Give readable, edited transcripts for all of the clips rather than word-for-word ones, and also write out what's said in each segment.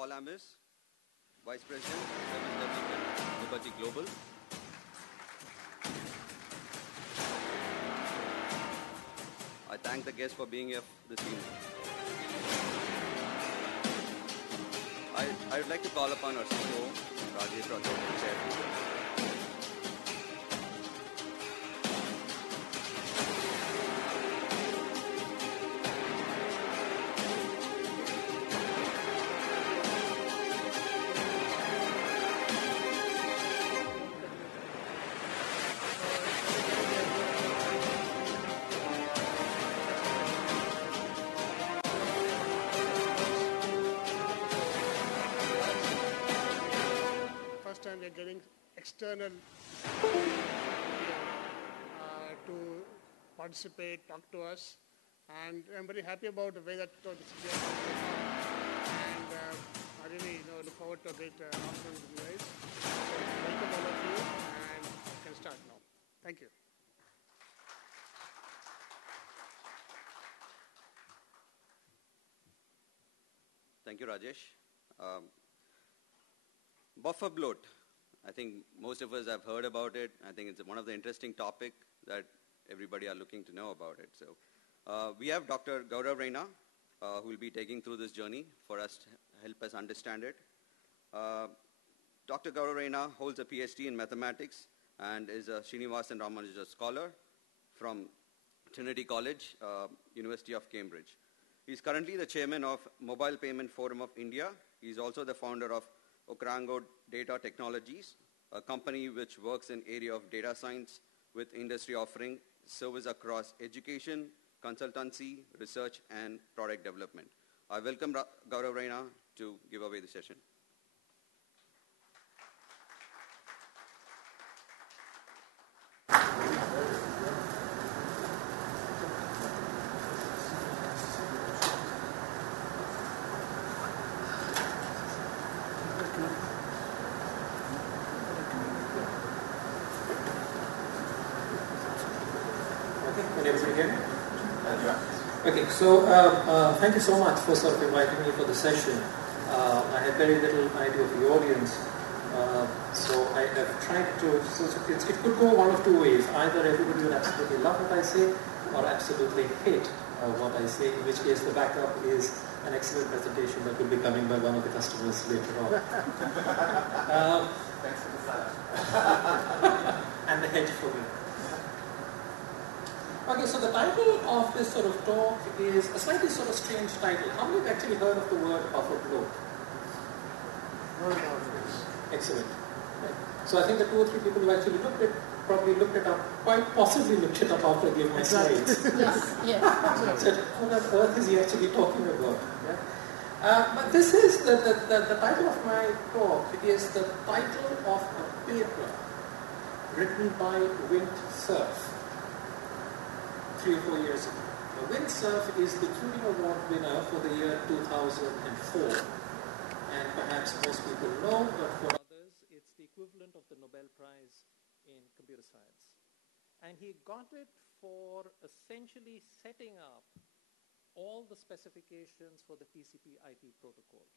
Paul Amis, Vice President, Service Development, Liberty Global. I thank the guests for being here this evening. I would like to call upon our CEO, Rajesh Rathore, to chair the meeting. And we're getting external to participate, talk to us, and I'm very happy about the way that this is going on. And I really look forward to a great afternoon with you guys. So welcome all of you, and we can start now. Thank you. Thank you, Rajesh. Buffer bloat. I think most of us have heard about it. I think it's one of the interesting topics that everybody are looking to know about it. So we have Dr. Gaurav Raina, who will be taking through this journey for us to help us understand it. Dr. Gaurav Raina holds a PhD in mathematics and is a Srinivasan Ramanuja Scholar from Trinity College, University of Cambridge. He's currently the chairman of Mobile Payment Forum of India. He's also the founder of Okrango Data Technologies, a company which works in area of data science with industry offering service across education, consultancy, research, and product development. I welcome Gaurav Raina to give away the session. Okay, so thank you so much for sort of inviting me for the session. I had very little idea of the audience, so I have tried to, it could go one of two ways. Either everybody will absolutely love what I say, or absolutely hate what I say, in which case the backup is an excellent presentation that will be coming by one of the customers later on. Thanks for the sign. And the hedge for me. Okay, so the title of this sort of talk is a slightly sort of strange title. How many have actually heard of the word buffer bloat? Excellent. Right. So I think the 2 or 3 people who actually probably looked it up, quite possibly looked it up after I gave my slides. Yes, yes. So what on earth is he actually talking about? Yeah? But this is the title of my talk. It is the title of a paper written by Windsurf 3 or 4 years ago. Windsurf is the Turing Award winner for the year 2004. And perhaps most people know, but for others, it's the equivalent of the Nobel Prize in computer science. And he got it for essentially setting up all the specifications for the TCP/IP protocol.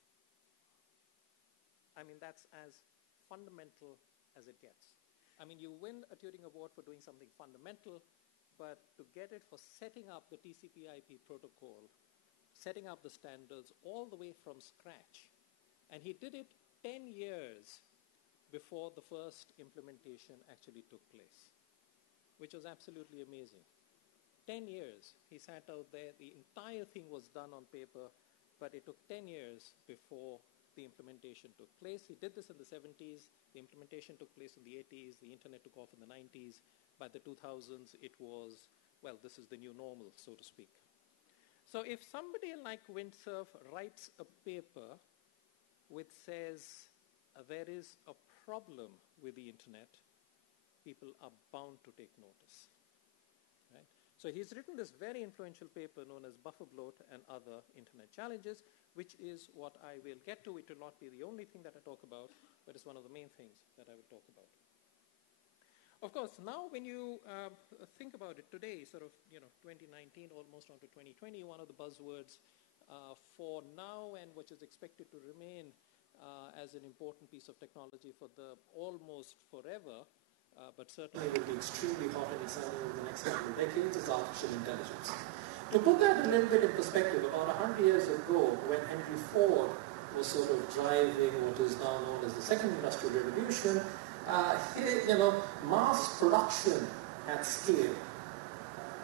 I mean, that's as fundamental as it gets. I mean, you win a Turing Award for doing something fundamental, but to get it for setting up the TCP/IP protocol, setting up the standards all the way from scratch. And he did it 10 years before the first implementation actually took place, which was absolutely amazing. 10 years he sat out there. The entire thing was done on paper, but it took 10 years before the implementation took place. He did this in the 70s. The implementation took place in the 80s. The internet took off in the 90s. By the 2000s, it was, well, this is the new normal, so to speak. So if somebody like Windsurf writes a paper which says there is a problem with the internet, people are bound to take notice. Right? So he's written this very influential paper known as Buffer Bloat and Other Internet Challenges, which is what I will get to. It will not be the only thing that I talk about, but it's one of the main things that I will talk about. Of course, now when you think about it today, sort of 2019, almost on to 2020, one of the buzzwords for now, and which is expected to remain as an important piece of technology for the almost forever, but certainly will be extremely hot and exciting over the next couple of decades, is artificial intelligence. To put that a little bit in perspective, about 100 years ago, when Henry Ford was sort of driving what is now known as the Second Industrial Revolution, mass production at scale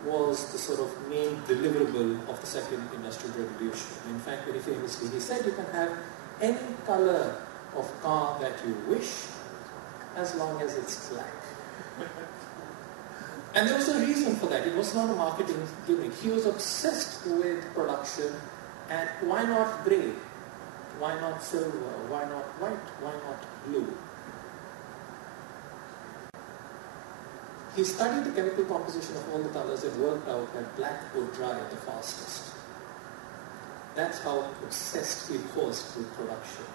was the sort of main deliverable of the Second Industrial Revolution. In fact, very famously, he said you can have any color of car that you wish as long as it's black. And there was a reason for that. It was not a marketing gimmick. He was obsessed with production, and why not gray? Why not silver? Why not white? Why not blue? He studied the chemical composition of all the colors and worked out that black would dry the fastest. That's how obsessed he was with production.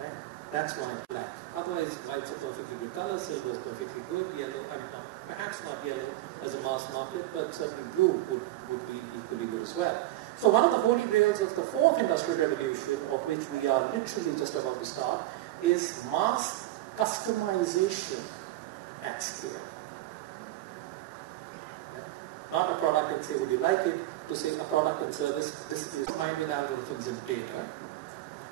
Right? That's why black. Otherwise, white's a perfectly good color, silver is perfectly good, yellow, perhaps not yellow as a mass market, but certainly blue would be equally good as well. So one of the holy grails of the fourth industrial revolution, of which we are literally just about to start, is mass customization at scale. Not a product and say, would you like it, to say a product and service, this is combined with algorithms and data.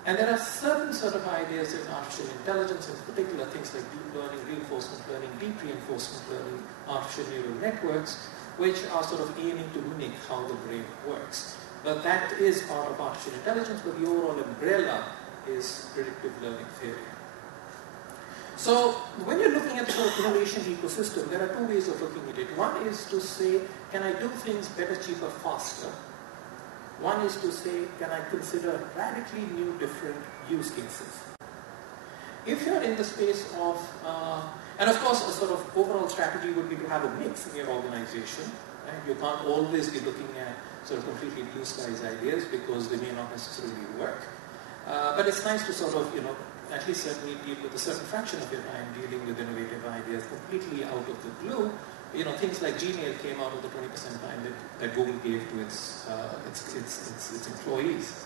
And there are certain sort of ideas in artificial intelligence, in particular things like deep learning, reinforcement learning, deep reinforcement learning, artificial neural networks, which are sort of aiming to mimic how the brain works. But that is part of artificial intelligence, but the overall umbrella is predictive learning theory. So when you're looking at the sort of innovation ecosystem, there are two ways of looking at it. One is to say, can I do things better, cheaper, faster? One is to say, can I consider radically new, different use cases? If you're in the space of, and of course a sort of overall strategy would be to have a mix in your organization. Right? You can't always be looking at sort of completely blue skies ideas because they may not necessarily work. But it's nice to sort of, at least certainly deal with a certain fraction of your time dealing with innovative ideas completely out of the blue. Things like Gmail came out of the 20% time that Google gave to its employees.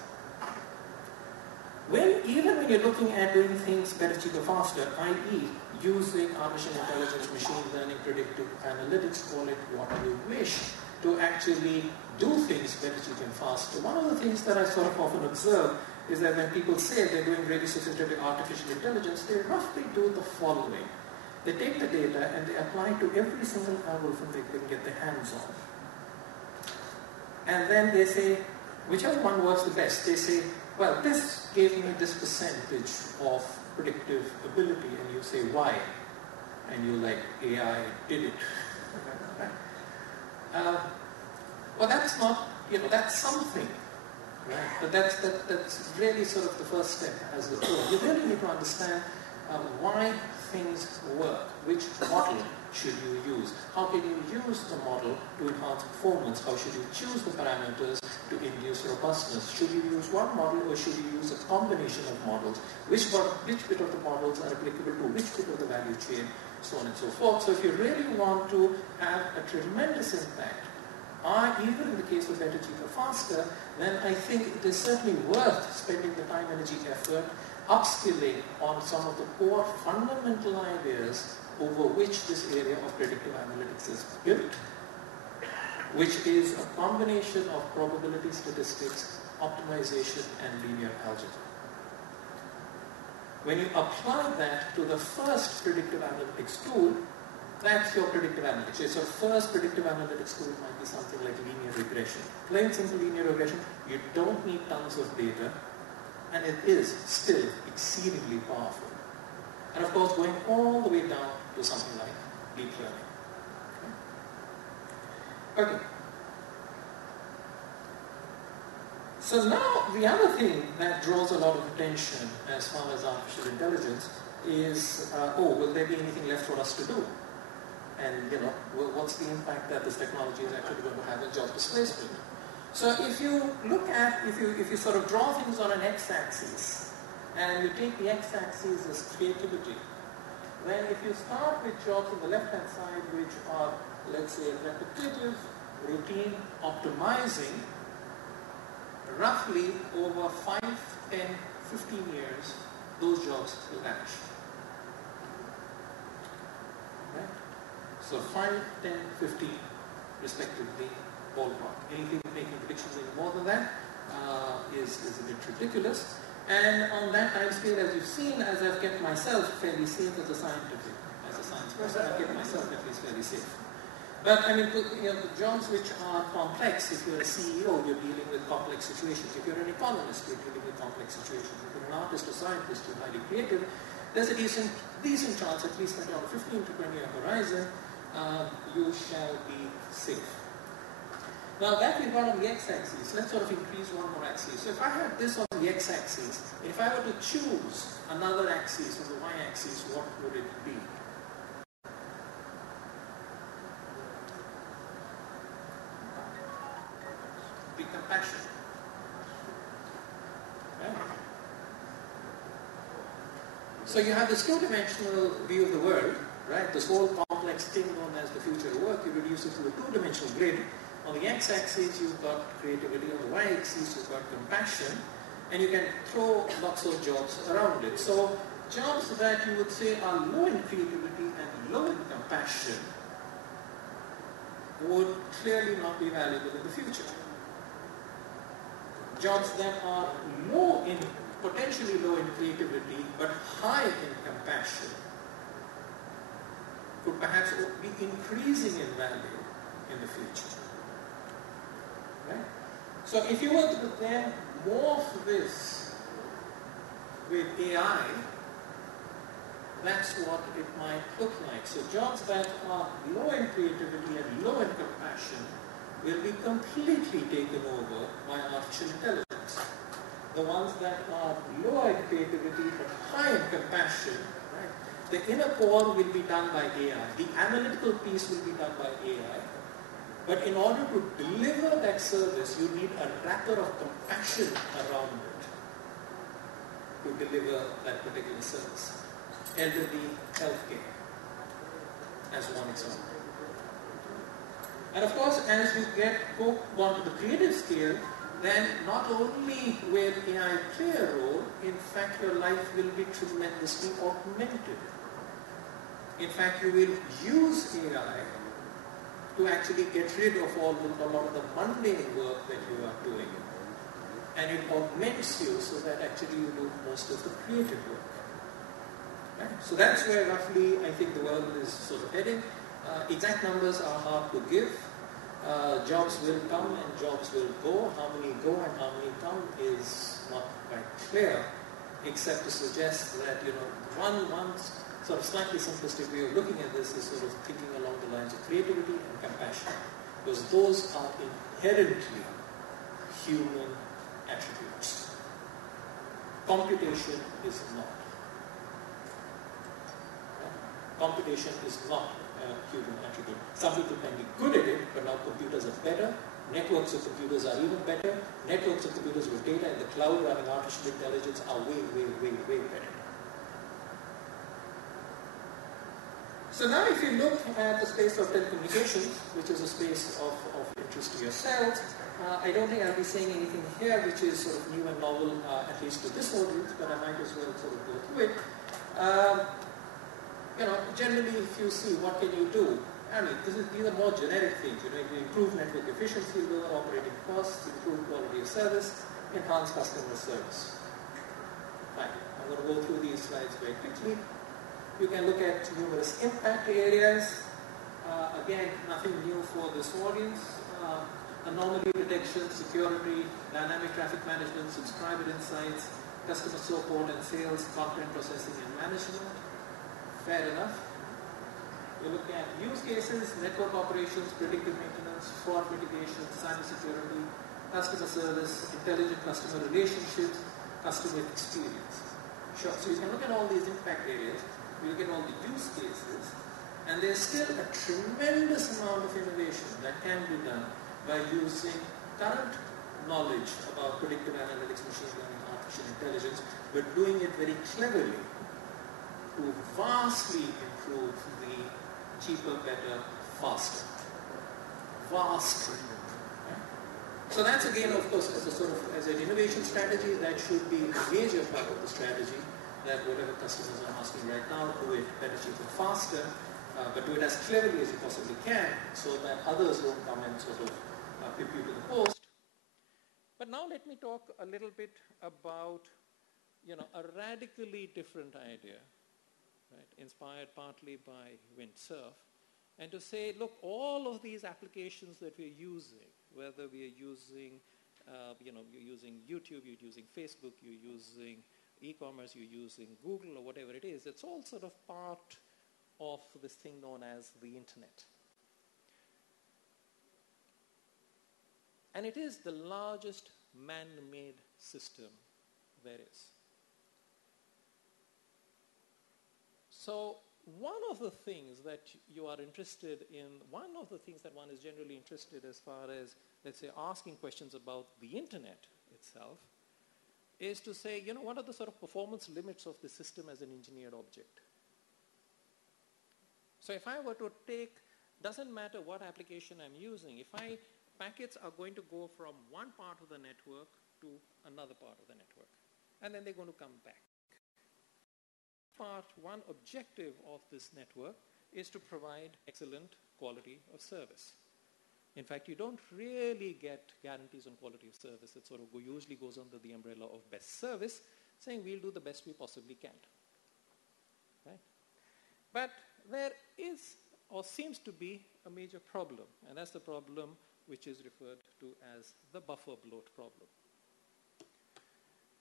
Even when you're looking at doing things better, cheaper, faster, i.e. using artificial intelligence, machine learning, predictive analytics, call it what you wish, to actually do things better, cheaper, and faster. One of the things that I sort of often observe is that when people say they're doing really sophisticated artificial intelligence, they roughly do the following. They take the data and they apply it to every single algorithm they can get their hands on. And then they say, whichever one works the best, they say, well, this gave me this percentage of predictive ability, and you say, why? And you're like, AI did it. Well, that's not, that's something. Right? But that's really sort of the first step as the tool. You really need to understand why things work, which model should you use, how can you use the model to enhance performance, how should you choose the parameters to induce robustness, should you use one model or should you use a combination of models, which bit of the models are applicable to which bit of the value chain, so on and so forth. So if you really want to have a tremendous impact, even in the case of better, cheaper, faster, then I think it is certainly worth spending the time, energy, effort, upskilling on some of the core fundamental ideas over which this area of predictive analytics is built, which is a combination of probability statistics, optimization, and linear algebra. When you apply that to the first predictive analytics tool, that's your predictive analytics. So first predictive analytics tool might be something like linear regression. Plain simple linear regression, you don't need tons of data, and it is still exceedingly powerful. And of course, going all the way down to something like deep learning. Okay. So now the other thing that draws a lot of attention as far as artificial intelligence is, will there be anything left for us to do? And what's the impact that this technology is actually going to have in job displacement? So if you look at, if you sort of draw things on an x-axis, and you take the x-axis as creativity, then if you start with jobs on the left-hand side, which are, let's say, repetitive, routine, optimizing, roughly over 5, 10, 15 years, those jobs will vanish. Right? So 5, 10, 15 respectively, ballpark. Anything making predictions any more than that is a bit ridiculous. And on that time scale, as you've seen, as I've kept myself fairly safe as a scientific, as a science person, I've kept myself at least fairly safe. But I mean, you know, the jobs which are complex, if you're a CEO, you're dealing with complex situations. If you're an economist, you're dealing with complex situations. If you're an artist or scientist, you're highly creative. There's a decent chance, at least on a 15 to 20 year horizon, you shall be safe. Now that we've got on the x-axis, let's sort of increase one more axis. So if I had this on the x-axis, if I were to choose another axis on the y-axis, what would it be? Be compassion. Right? So you have this two-dimensional view of the world, right? This whole complex thing known as the future of work, you reduce it to a two-dimensional grid. On the x-axis, you've got creativity. On the y-axis, you've got compassion. And you can throw lots of jobs around it. So jobs that you would say are low in creativity and low in compassion would clearly not be valuable in the future. Jobs that are potentially low in creativity, but high in compassion could perhaps be increasing in value in the future. Right? So if you were to then morph this with AI, that's what it might look like. So jobs that are low in creativity and low in compassion will be completely taken over by artificial intelligence. The ones that are low in creativity but high in compassion, right? The inner core will be done by AI. The analytical piece will be done by AI. But in order to deliver that service, you need a wrapper of compassion around it to deliver that particular service. Elderly healthcare, as one example. And of course, as you go on to the creative scale, then not only will AI play a role, in fact your life will be tremendously augmented. In fact, you will use AI to actually get rid of a lot of the mundane work that you are doing. And it augments you so that actually you do most of the creative work. Right? So that's where roughly I think the world is sort of heading. Exact numbers are hard to give. Jobs will come and jobs will go. How many go and how many come is not quite clear, except to suggest that, you know, one sort of slightly simplistic way of looking at this is sort of thinking along the lines of creativity and compassion, because those are inherently human attributes. Computation is not. Computation is not a human attribute. Some people can be good at it, but now computers are better. Networks of computers are even better. Networks of computers with data in the cloud running artificial intelligence are way, way, way, way better. So now if you look at the space of telecommunications, which is a space of interest to yourselves, I don't think I'll be saying anything here which is sort of new and novel, at least to this audience, but I might as well sort of go through it. You know, generally if you see what can you do, I mean, these are more generic things. You know, you improve network efficiency, lower operating costs, improve quality of service, enhance customer service. Fine. I'm going to go through these slides very quickly. You can look at numerous impact areas. Again, nothing new for this audience. Anomaly detection, security, dynamic traffic management, subscriber insights, customer support and sales, content processing and management. Fair enough. You look at use cases, network operations, predictive maintenance, fraud mitigation, cybersecurity, customer service, intelligent customer relationships, customer experience. Sure. So you can look at all these impact areas. You look at all the use cases, and there's still a tremendous amount of innovation that can be done by using current knowledge about predictive analytics, machine learning, artificial intelligence, but doing it very cleverly to vastly improve the cheaper, better, faster. Vastly. So that's again, of course, as a sort of as an innovation strategy, that should be a major part of the strategy. That whatever customers are asking right now, do it better, cheaper, faster, but do it as cleverly as you possibly can, so that others don't come and sort of pip you to the post. But now let me talk a little bit about, a radically different idea, right, inspired partly by windsurf, and to say, look, all of these applications that we're using, whether we are using, you're using YouTube, you're using Facebook, you're using e-commerce, you're using Google, or whatever it is, it's all sort of part of this thing known as the internet. And it is the largest man-made system there is. So one of the things that you are interested in, one of the things that one is generally interested as far as, let's say, asking questions about the internet itself, is to say, what are the sort of performance limits of the system as an engineered object? So if I were to take, doesn't matter what application I'm using, if packets are going to go from one part of the network to another part of the network, and then they're going to come back. One objective of this network is to provide excellent quality of service. In fact, you don't really get guarantees on quality of service. It sort of usually goes under the umbrella of best service, saying we'll do the best we possibly can. Right? But there is, or seems to be, a major problem, and that's the problem which is referred to as the buffer bloat problem.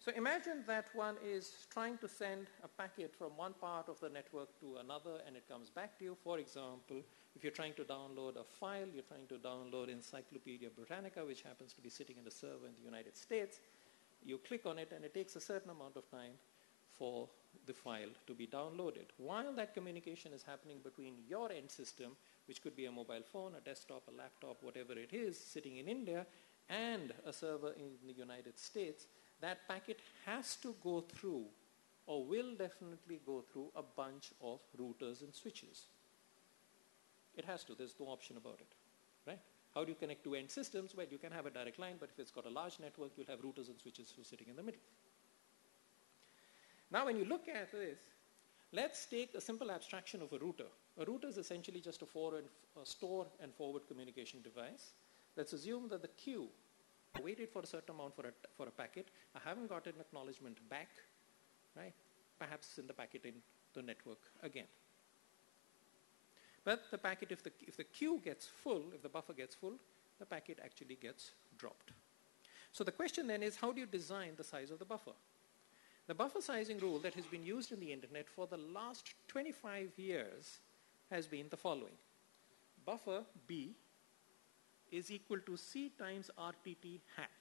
So imagine that one is trying to send a packet from one part of the network to another, and it comes back to you. For example, if you're trying to download a file, you're trying to download Encyclopedia Britannica, which happens to be sitting in a server in the United States, you click on it, and it takes a certain amount of time for the file to be downloaded. While that communication is happening between your end system, which could be a mobile phone, a desktop, a laptop, whatever it is, sitting in India, and a server in the United States, that packet has to go through, or will definitely go through, a bunch of routers and switches. It has to. There's no option about it, right? How do you connect two end systems? Well, you can have a direct line, but if it's got a large network, you'll have routers and switches sitting in the middle. Now, when you look at this, let's take a simple abstraction of a router. A router is essentially just a store and forward communication device. Let's assume that the queue waited for a certain amount for a packet. I haven't got an acknowledgement back, right? Perhaps send the packet in the network again. But the packet, if the queue gets full, if the buffer gets full, the packet actually gets dropped. So the question then is, how do you design the size of the buffer? The buffer sizing rule that has been used in the internet for the last 25 years has been the following. Buffer B is equal to C times RTT hat.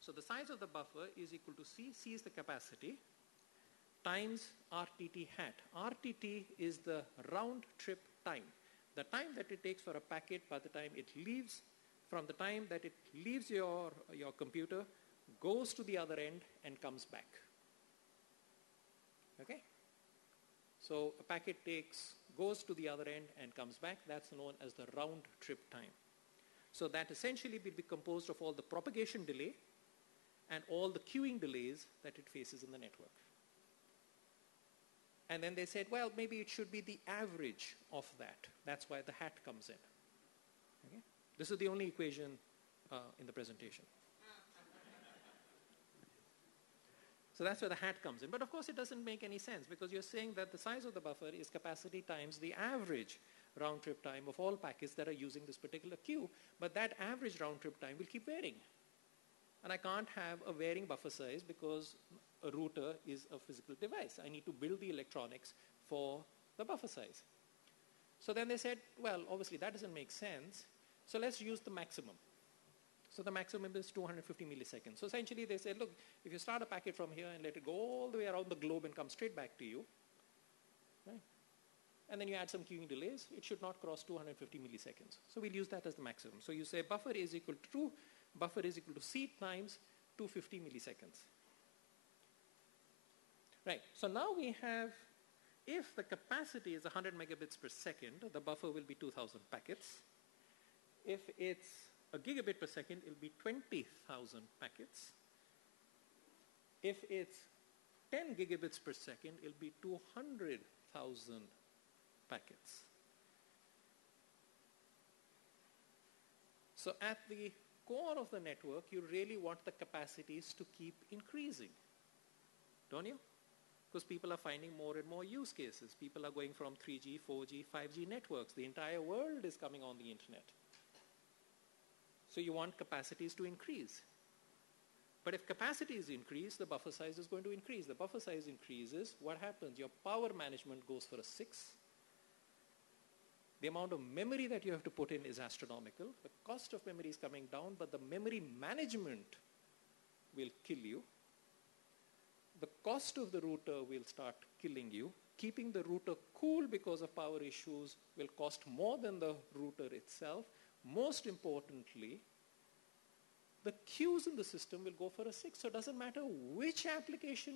So the size of the buffer is equal to C is the capacity, times RTT hat. RTT is the round trip time. The time that it takes for a packet by the time it leaves, from the time that it leaves your computer, goes to the other end and comes back. Okay? So a packet goes to the other end and comes back. That's known as the round trip time. So that essentially will be composed of all the propagation delay and all the queuing delays that it faces in the network. And then they said, well, maybe it should be the average of that. That's why the hat comes in. Okay? This is the only equation in the presentation. So that's where the hat comes in. But of course, it doesn't make any sense, because you're saying that the size of the buffer is capacity times the average round-trip time of all packets that are using this particular queue. But that average round-trip time will keep varying. And I can't have a varying buffer size because a router is a physical device. I need to build the electronics for the buffer size. So then they said, well, obviously that doesn't make sense. So let's use the maximum. So the maximum is 250 milliseconds. So essentially they said, look, if you start a packet from here and let it go all the way around the globe and come straight back to you, right? And then you add some queuing delays, it should not cross 250 milliseconds. So we'll use that as the maximum. So you say buffer is equal to C times 250 milliseconds. Right, so now we have, if the capacity is 100 megabits per second, the buffer will be 2,000 packets. If it's a gigabit per second, it'll be 20,000 packets. If it's 10 gigabits per second, it'll be 200,000 packets. So at the core of the network, you really want the capacities to keep increasing, don't you? Because people are finding more and more use cases. People are going from 3G, 4G, 5G networks. The entire world is coming on the internet. So you want capacities to increase. But if capacities increase, the buffer size is going to increase. The buffer size increases, what happens? Your power management goes for a 6. The amount of memory that you have to put in is astronomical. The cost of memory is coming down, but the memory management will kill you. The cost of the router will start killing you. Keeping the router cool because of power issues will cost more than the router itself. Most importantly, the queues in the system will go for a 6. So it doesn't matter which application